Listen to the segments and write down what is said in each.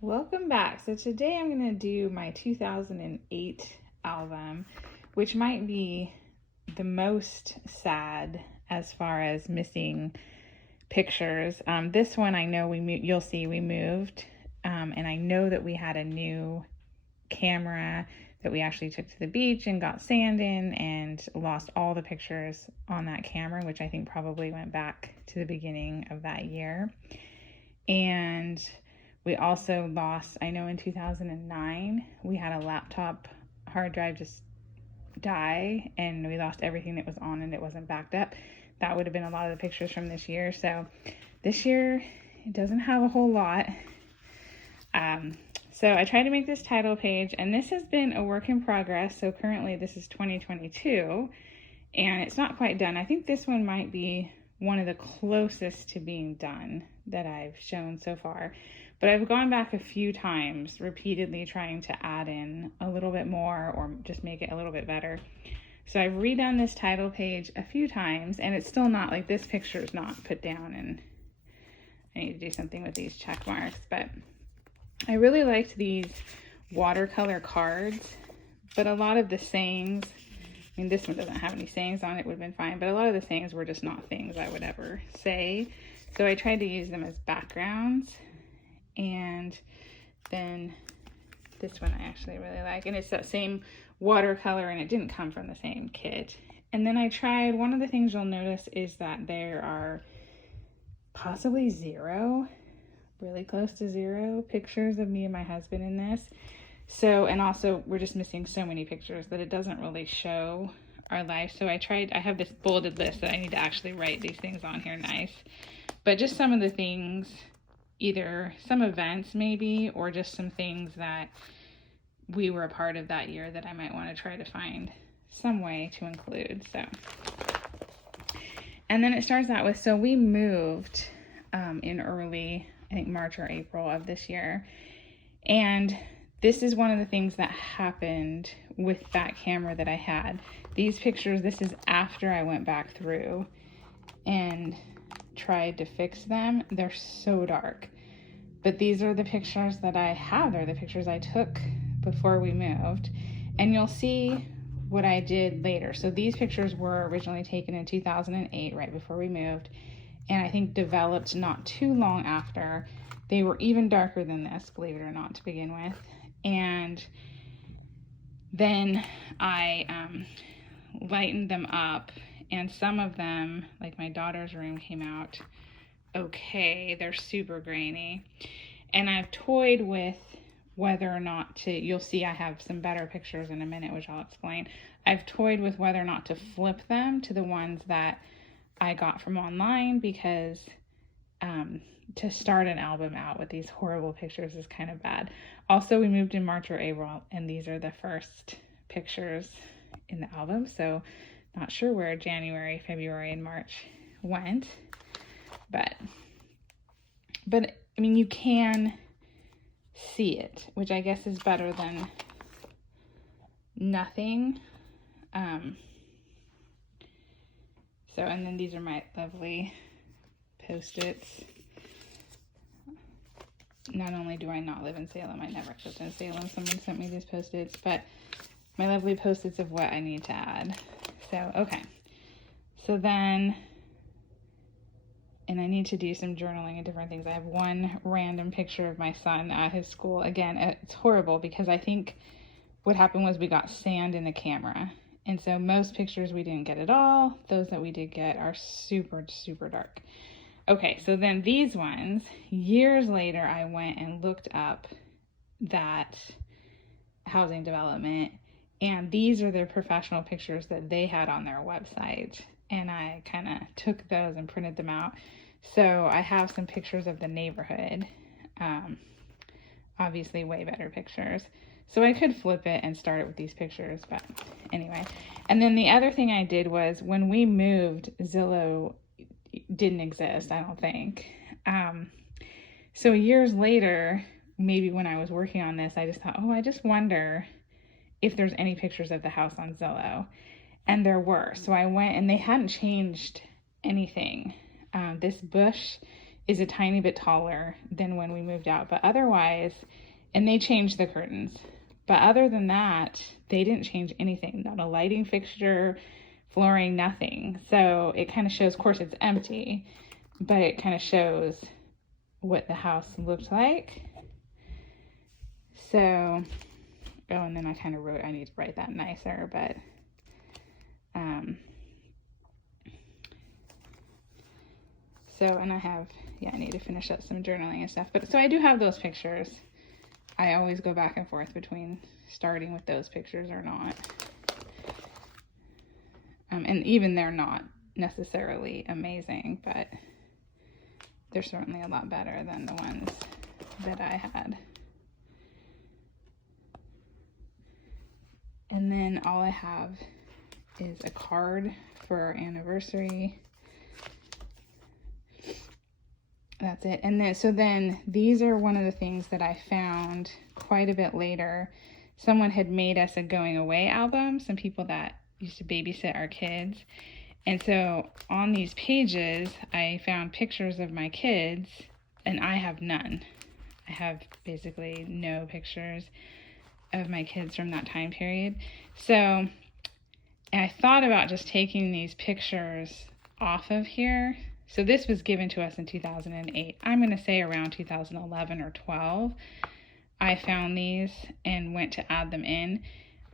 Welcome back. So today I'm going to do my 2008 album, which might be the most sad as far as missing pictures. This one I know you'll see we moved, and I know that we had a new camera that we actually took to the beach and got sand in and lost all the pictures on that camera, which I think probably went back to the beginning of that year. And we also lost, I know in 2009, we had a laptop hard drive just die and we lost everything that was on and it wasn't backed up. That would have been a lot of the pictures from this year. So this year, it doesn't have a whole lot. So I tried to make this title page, and this has been a work in progress. So currently this is 2022 and it's not quite done. I think this one might be one of the closest to being done that I've shown so far. But I've gone back a few times, repeatedly trying to add in a little bit more or just make it a little bit better. So I've redone this title page a few times, and it's still not, like, this picture is not put down, and I need to do something with these check marks. But I really liked these watercolor cards, but a lot of the sayings, I mean, this one doesn't have any sayings on it, would have been fine, but a lot of the sayings were just not things I would ever say. So I tried to use them as backgrounds. And then this one I actually really like, and it's that same watercolor, and it didn't come from the same kit. And then I tried, one of the things you'll notice is that there are possibly zero, really close to zero pictures of me and my husband in this. So, and also we're just missing so many pictures that it doesn't really show our life. So I have this bulleted list that I need to actually write these things on here nice. But just some of the things, either some events maybe, or just some things that we were a part of that year that I might want to try to find some way to include. So, and then it starts out with, so we moved in early, I think March or April of this year. And this is one of the things that happened with that camera that I had. These pictures, this is after I went back through and tried to fix them. They're so dark, but these are the pictures that I have. They're the pictures I took before we moved, and you'll see what I did later. So these pictures were originally taken in 2008, right before we moved, and I think developed not too long after. They were even darker than this, believe it or not, to begin with. And then I lightened them up, and some of them, like my daughter's room, came out okay. They're super grainy. And I've toyed with whether or not to, you'll see I have some better pictures in a minute, which I'll explain. I've toyed with whether or not to flip them to the ones that I got from online, because to start an album out with these horrible pictures is kind of bad. Also, we moved in March or April, and these are the first pictures in the album. So not sure where January, February, and March went, but I mean, you can see it, which I guess is better than nothing. So, and then these are my lovely Post-its. Not only do I not live in Salem, I never lived in Salem. Someone sent me these Post-its, but my lovely Post-its of what I need to add. So, okay. So then, and I need to do some journaling and different things. I have one random picture of my son at his school. Again, it's horrible because I think what happened was we got sand in the camera. And so most pictures we didn't get at all. Those that we did get are super, super dark. Okay, so then these ones, years later, I went and looked up that housing development, and these are their professional pictures that they had on their website. And I kind of took those and printed them out. So I have some pictures of the neighborhood, obviously way better pictures. So I could flip it and start it with these pictures, but anyway. And then the other thing I did was, when we moved, Zillow didn't exist, I don't think. So years later, maybe when I was working on this, I just thought, oh, I just wonder if there's any pictures of the house on Zillow. And there were. So I went, and they hadn't changed anything. This bush is a tiny bit taller than when we moved out, but otherwise, and they changed the curtains. But other than that, they didn't change anything, not a lighting fixture, flooring, nothing. So it kind of shows, of course it's empty, but it kind of shows what the house looked like. So, oh, and then I kind of wrote, I need to write that nicer, but, so, and I have, yeah, I need to finish up some journaling and stuff, but so I do have those pictures. I always go back and forth between starting with those pictures or not. And even they're not necessarily amazing, but they're certainly a lot better than the ones that I had. And then all I have is a card for our anniversary. That's it. And then, so then these are one of the things that I found quite a bit later. Someone had made us a going away album, some people that used to babysit our kids. And so on these pages, I found pictures of my kids, and I have none. I have basically no pictures of my kids from that time period. So I thought about just taking these pictures off of here. So this was given to us in 2008. I'm going to say around 2011 or 12. I found these and went to add them in.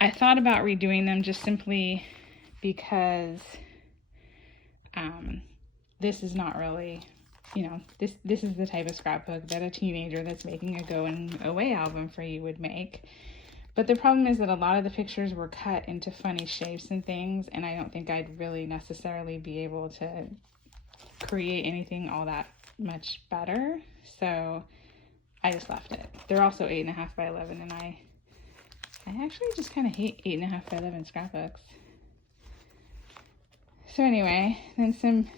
I thought about redoing them just simply because this is not really, you know, this is the type of scrapbook that a teenager that's making a going away album for you would make. But the problem is that a lot of the pictures were cut into funny shapes and things, and I don't think I'd really necessarily be able to create anything all that much better. So I just left it. They're also 8.5 by 11, and I actually just kind of hate 8.5 by 11 scrapbooks. So anyway, then some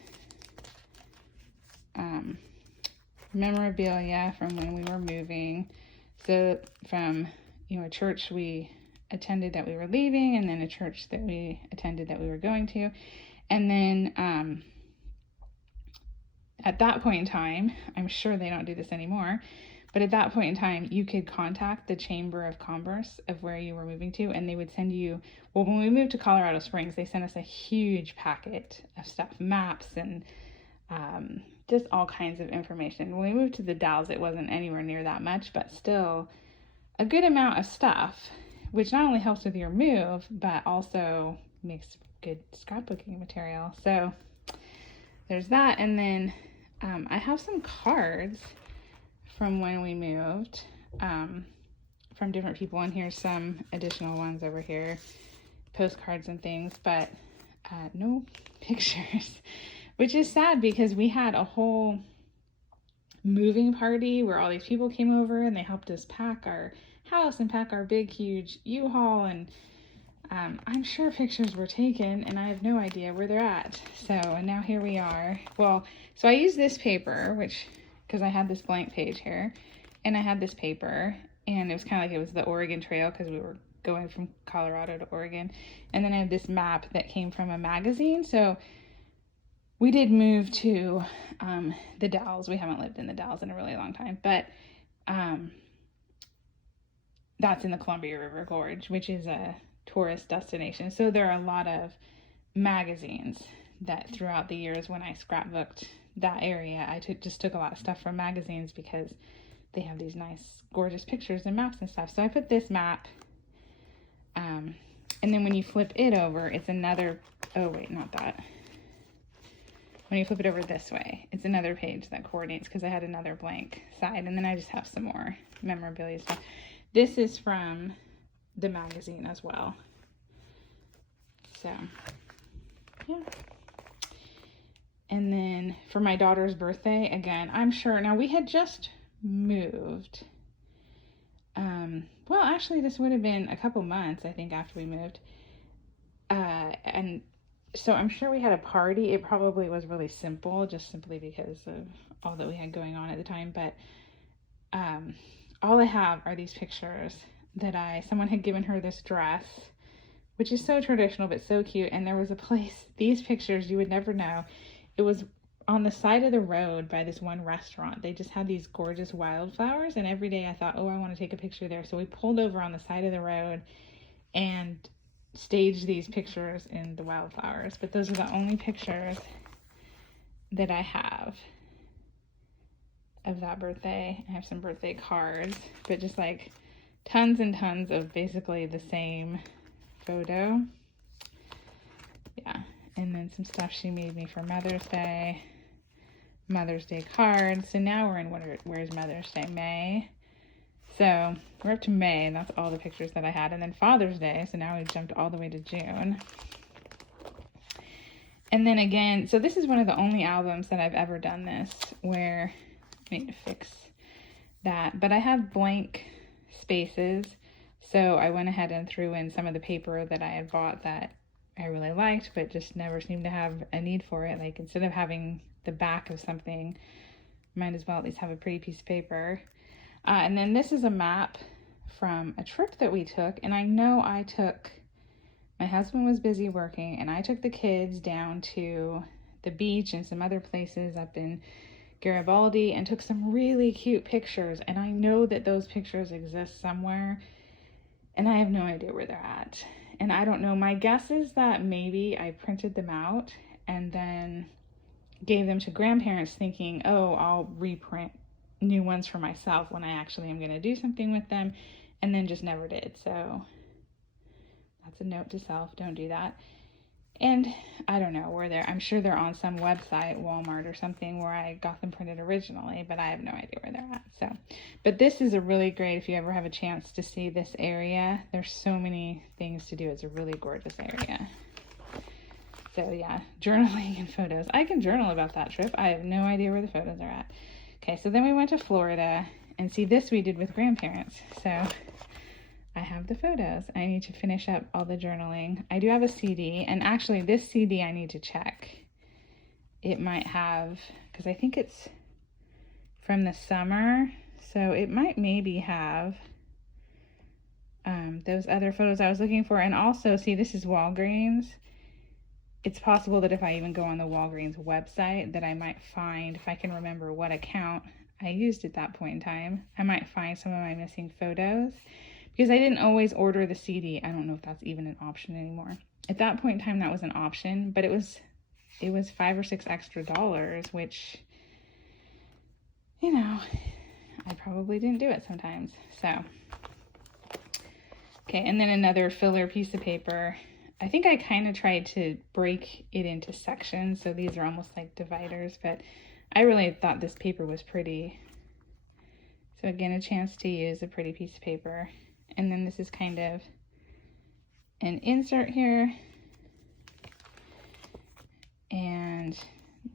memorabilia from when we were moving. So from, you know, a church we attended that we were leaving, and then a church that we attended that we were going to. And then at that point in time, I'm sure they don't do this anymore, but at that point in time, you could contact the Chamber of Commerce of where you were moving to, and they would send you, well, when we moved to Colorado Springs, they sent us a huge packet of stuff, maps and just all kinds of information. When we moved to the Dalles, it wasn't anywhere near that much, but still a good amount of stuff, which not only helps with your move, but also makes good scrapbooking material. So there's that. And then I have some cards from when we moved from different people, and here's some additional ones over here, postcards and things, but no pictures, which is sad because we had a whole moving party where all these people came over and they helped us pack our house and pack our big huge U-Haul, and I'm sure pictures were taken and I have no idea where they're at. So, and now here we are. Well, so I used this paper, which, because I had this blank page here, and I had this paper, and it was kind of like it was the Oregon Trail because we were going from Colorado to Oregon. And then I have this map that came from a magazine. So we did move to the Dalles. We haven't lived in the Dalles in a really long time, but that's in the Columbia River Gorge, which is a tourist destination. So there are a lot of magazines that throughout the years when I scrapbooked that area, I just took a lot of stuff from magazines because they have these nice, gorgeous pictures and maps and stuff. So I put this map, and then when you flip it over, it's another, oh wait, not that. When you flip it over this way, it's another page that coordinates because I had another blank side, and then I just have some more memorabilia stuff. This is from the magazine as well. So, yeah. And then for my daughter's birthday, again, I'm sure, now we had just moved. Well, actually, this would have been a couple months, I think, after we moved. And so I'm sure we had a party. It probably was really simple, just simply because of all that we had going on at the time. But all I have are these pictures that someone had given her this dress, which is so traditional, but so cute. And there was a place, these pictures, you would never know. It was on the side of the road by this one restaurant, they just had these gorgeous wildflowers, and every day I thought, oh, I want to take a picture there. So we pulled over on the side of the road and staged these pictures in the wildflowers. But those are the only pictures that I have of that birthday. I have some birthday cards, but just like tons and tons of basically the same photo. Yeah, and then some stuff she made me for Mother's Day cards. So now we're in where's Mother's Day? May. So we're up to May, and that's all the pictures that I had. And then Father's Day, so now we've jumped all the way to June. And then again, so this is one of the only albums that I've ever done this, where I need to fix that. But I have blank spaces, so I went ahead and threw in some of the paper that I had bought that I really liked, but just never seemed to have a need for it. Like, instead of having the back of something, might as well at least have a pretty piece of paper. And then this is a map from a trip that we took, and I know my husband was busy working, and I took the kids down to the beach and some other places up in Garibaldi and took some really cute pictures, and I know that those pictures exist somewhere, and I have no idea where they're at. And I don't know, my guess is that maybe I printed them out and then gave them to grandparents thinking, oh, I'll reprint new ones for myself when I actually am going to do something with them, and then just never did. So that's a note to self, don't do that. And I don't know where they're, I'm sure they're on some website, Walmart or something, where I got them printed originally, but I have no idea where they're at. So, but this is a really great, if you ever have a chance to see this area, there's so many things to do. It's a really gorgeous area. So yeah, journaling and photos. I can journal about that trip. I have no idea where the photos are at. Okay, so then we went to Florida, and see, this we did with grandparents. So I have the photos. I need to finish up all the journaling. I do have a CD, and actually this CD I need to check. It might have, because I think it's from the summer, so it might maybe have those other photos I was looking for. And also, see, this is Walgreens. It's possible that if I even go on the Walgreens website, that I might find, if I can remember what account I used at that point in time, I might find some of my missing photos. Because I didn't always order the CD. I don't know if that's even an option anymore. At that point in time, that was an option, but it was $5 or $6 extra, which, you know, I probably didn't do it sometimes. So, okay, and then another filler piece of paper. I think I kind of tried to break it into sections, so these are almost like dividers, but I really thought this paper was pretty. So again, a chance to use a pretty piece of paper. And then this is kind of an insert here. And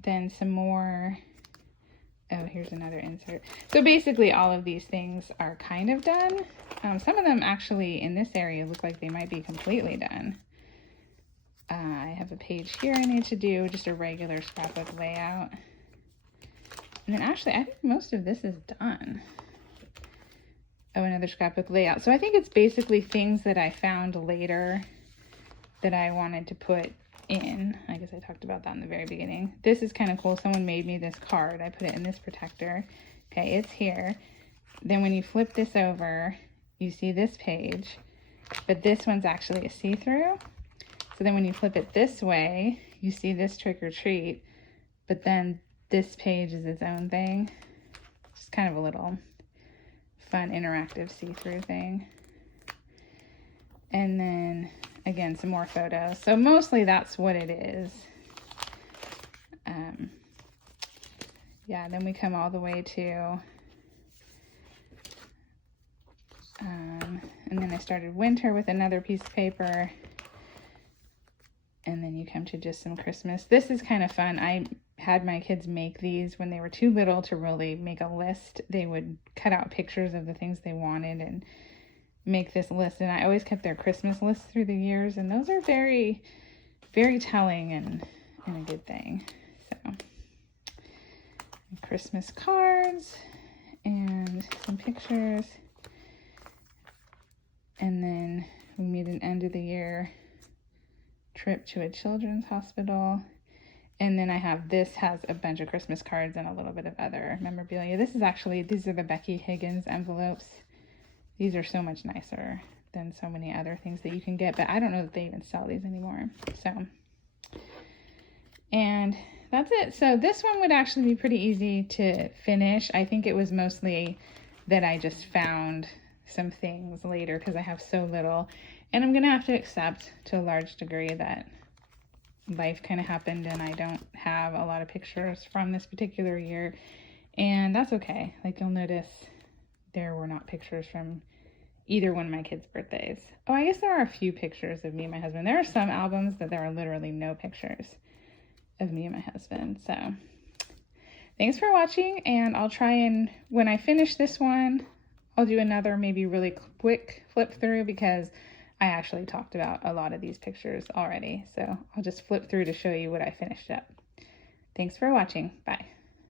then some more. Oh, here's another insert. So basically all of these things are kind of done. Some of them actually in this area look like they might be completely done. I have a page here I need to do, just a regular scrapbook layout. And then actually I think most of this is done. Oh, another scrapbook layout. So I think it's basically things that I found later that I wanted to put in. I guess I talked about that in the very beginning. This is kind of cool. Someone made me this card. I put it in this protector. Okay, it's here. Then when you flip this over, you see this page, but this one's actually a see-through. So then when you flip it this way, you see this trick or treat, but then this page is its own thing. Just kind of a little fun interactive see-through thing. And then again, some more photos. So mostly that's what it is. Yeah, then we come all the way to and then I started winter with another piece of paper, and then you come to just some Christmas. This is kind of fun. I had my kids make these when they were too little to really make a list. They would cut out pictures of the things they wanted and make this list, and I always kept their Christmas lists through the years, and those are very, very telling and a good thing. So Christmas cards and some pictures, and then we made an end of the year trip to a children's hospital. And then I have, this has a bunch of Christmas cards and a little bit of other memorabilia. This is actually, these are the Becky Higgins envelopes. These are so much nicer than so many other things that you can get, but I don't know that they even sell these anymore. So, and that's it. So this one would actually be pretty easy to finish. I think it was mostly that I just found some things later because I have so little, and I'm gonna have to accept to a large degree that life kind of happened and I don't have a lot of pictures from this particular year, and that's okay. Like, you'll notice there were not pictures from either one of my kids' birthdays. Oh, I guess there are a few pictures of me and my husband. There are some albums that there are literally no pictures of me and my husband. So thanks for watching, and I'll try, and when I finish this one, I'll do another maybe really quick flip through because I actually talked about a lot of these pictures already. So I'll just flip through to show you what I finished up. Thanks for watching. Bye.